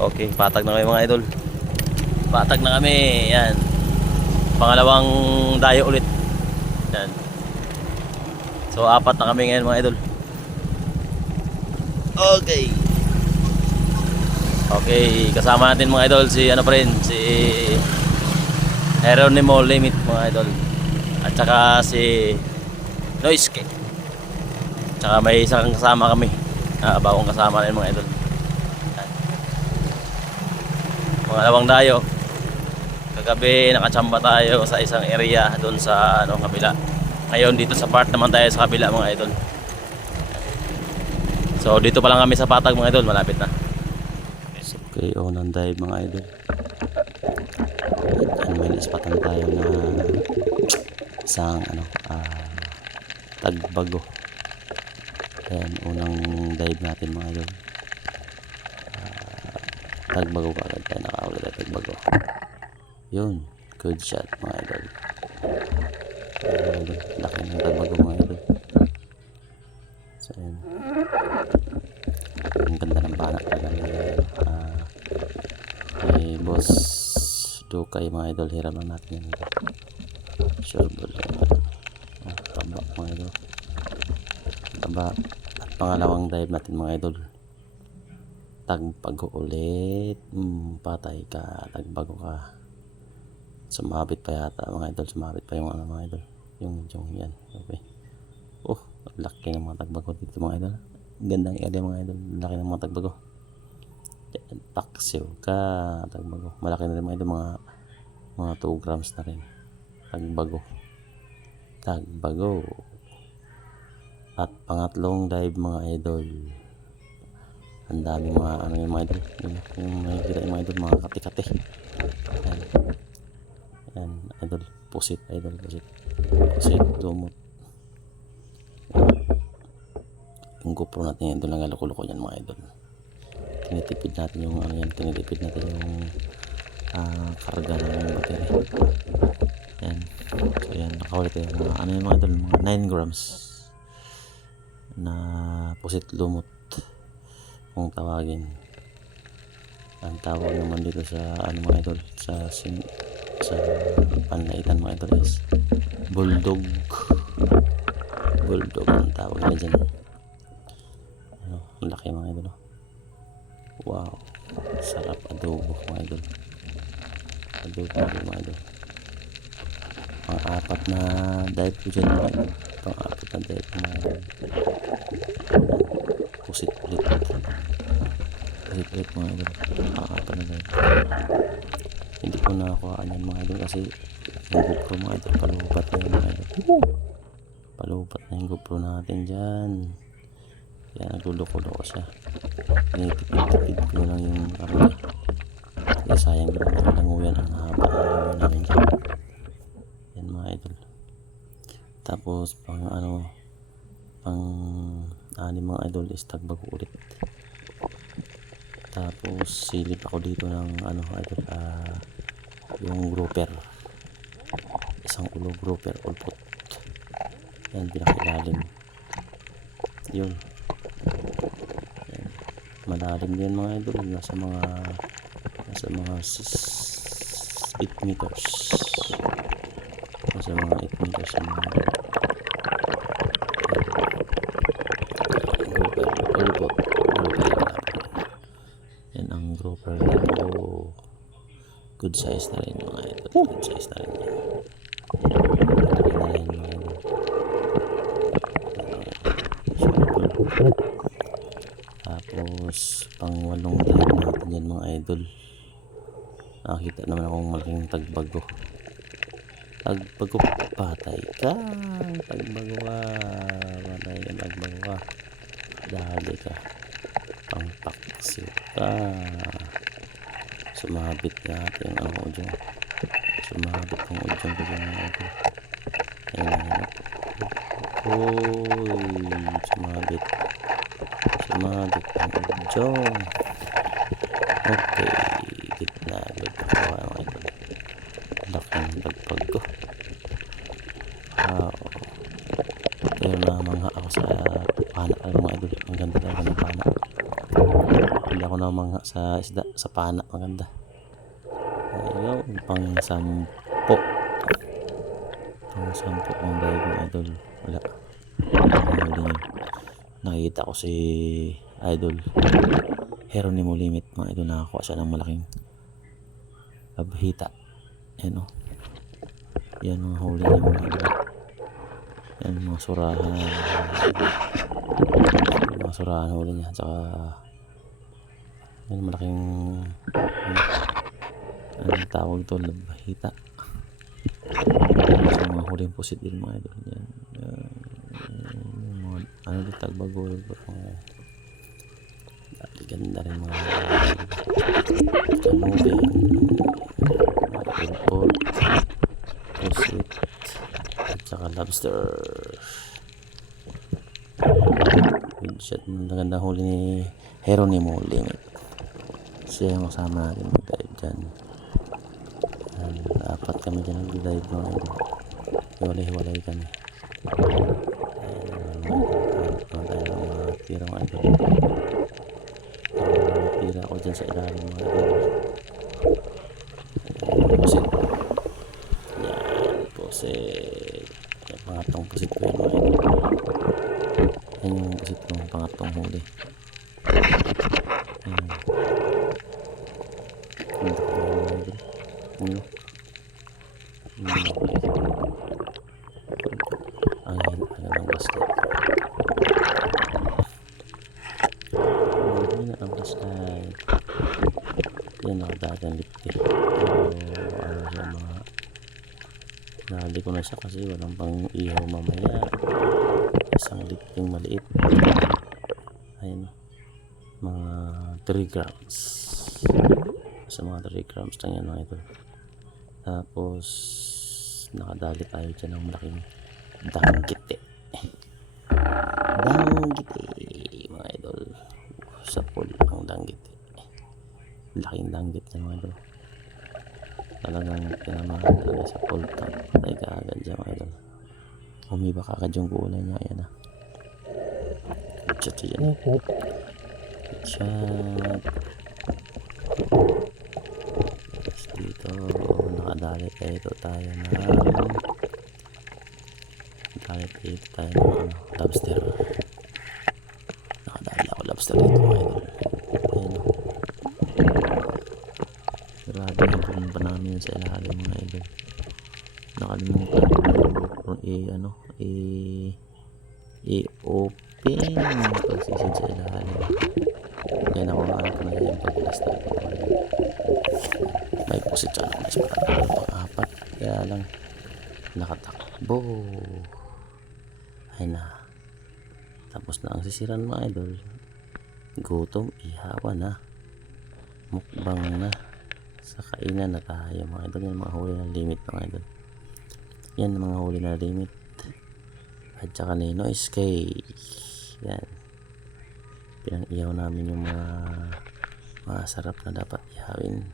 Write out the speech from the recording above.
Okay, patag na kami mga idol. Patag na kami. Yan. Pangalawang dayo ulit. Yan. So apat na kami ngayon mga idol. Okay. Okay, kasama natin mga idol si ano pa rin, si Geronimo Limit mga idol. At saka si Noiseke. Tsaka may isang kasama kami. Bagong kasama rin mga idol. Pangalawang dayo. Kagabi nakachamba tayo sa isang area doon sa ano kabila. Ngayon dito sa part naman tayo sa kabila mga idol. So dito pa lang kami sa Patag mga idol, malapit na. Okay, unang dive mga idol. At may ispatan tayo na isang ano tagbago. Ayan, unang dive natin mga idol. Tagbago ka agad tayo, nakahuli tayo tagbago. Yun, good shot mga idol. Laki ng tagbago mga idol. So ayan, ang ganda ng banak talaga ni Boss Dukay mga idol. Hiram lang natin yan. Sure ball yan. Taba mga idol, taba. At pangalawang dive natin mga idol, tagbago ulit. Patay ka, tagbago ka. Sumabit pa yata mga idol, sumabit pa yung ano mga idol, yung yan. Okay, laki ng mga tagbago dito mga idol. Gandang area mga idol, laki ng mga tagbago. Paksiw ka, tagbago. Malaki na rin mga idol, mga 2 grams na rin. Tagbago. At pangatlong dive mga idol, ang daming mga ano yung mga idol, yung makikita yung mga idol, mga kati-kati. Yan idol, pusit idol, pusit lumot. Yung GoPro natin yan, doon lang loko-loko yan mga idol. Tinitipid natin yung ano yan, tinitipid natin yung karga ng battery. Yan, so yan, nakawala tayo mga ano yung mga idol, mga 9 grams na pusit lumot kung tawagin. Ang tawag naman dito sa ano mga idol, sa panlaitan mga idol is bulldog ang tawag na dyan. Ang laki mga idol. Wow, sarap adobo mga idol. Mga idol, pang-apat na dive ko dyan mga idol. Pang-apat na dive mga idol. Pusit ulit mga idol. Pang-apat na dive. Hindi ko nakakuhaan yan mga idol kasi yung GoPro mga idol, palupat na yun mga idol. Palupat na yung GoPro natin dyan. Kaya nagluloko-loko siya. Tinitipid ko lang yung karga. Kaya sayang din ang languyan, ang haba namin dyan. Yan mga idol. Tapos pang anim mga idol is tagbago ulit. Tapos silip ako dito ng ano idol, yung grouper, isang ulo grouper ulpot. Yan, pinakilalim yun. Yan, malalim din mga idol, nasa mga 8 meters, nasa mga 8 meters yung mga grouper ulpot. Yan ang grouper. Good size na rin mga idol, good size na rin yan. Tapos pang 8 dive natin yan mga idol. Nakakita naman akong malaking tagbago. Patay ka, tagbago ka, tagbago ka, dali ka, pang paksiw ka. Sumabit natin ang audio. Sumabit ang audio ko dyan mga idol. Ayan. Sumabit ang audio. Okay, gitna agad ako mga idol. Laking bagpag ko. Pero na mga ako sa panak mga idol. Ang ganda talaga ng panak. Hindi ako na mga sa isda, sa pana, maganda. Ayun, pang 10. Pang 10 kong dive mga idol. Wala. Huli yun. Nakita ko si Idol Jeronimo Limit mga idol, nakakuha siya ng malaking abhita. Yan o. Yan mga huli niya mga idol. Yan mga surahan. Mga surahan huli niya. Tsaka yan malaking anong tawag ito, labahita. So, mga huling pusit din mga idol. Yan. Mga ano din tagbago. Ganda rin mga kamubing, mga pulpot, pusit, at saka lobster. Good shot. Maganda huli ni Jeronimo Limit. Siya yung kasama natin mag-dive dyan. Apat kami dyan nag-dive mga idol. Hiwalay-hiwalay kami. Ayan tayo ng mga pirang idol. Pira ako dyan sa ilalim mga idol. Pusit. Yan, pusit. Yung pangatong pusit ko yan mga idol. Yan yung pusit kong pangatong huli. Yan. Punta ko yan mga idol. Ano? Ang ng basket. Yan ang basket. Yan nakadagang lipti. Pero ano siya mga nahali ko na siya kasi walang pang ihaw mamaya. Isang lipting maliit. Ayun. Mga 3 grams. Sa mga 3 grams lang yan mga ito. Tapos nakadali tayo dyan ng malaking danggite. Danggite mga idol. Sa pool ang danggite. Laking danggit na mga idol. Talagang pinamahan talaga sa pool top. Patay ka agad dyan mga idol. Umiba ka agad yung kulay niya. Ayan na. Good shot dyan. Good shot. Dito nakadali tayo na lobster. Nakadali ako lobster dito mga idol. Ayan o. Grabe na po pa namin sa ilalim mga idol. Nakalimutan ko i-open pagsisid sa ilalim. Kaya nakuhaan ko na yung pag-plaster ko. May pusit siya lang mas marami pang-apat. Kaya lang nakatakbo. Ay na. Tapos na ang sisiran mga idol. Gutom, ihawa na. Mukbang na. Sa kainan na tayo mga idol. Yan mga huli na limit mga idol. Yan mga huli na limit. At saka Nino Escape. Yan. Pinang-ihaw namin yung mga sarap na dapat ihawin.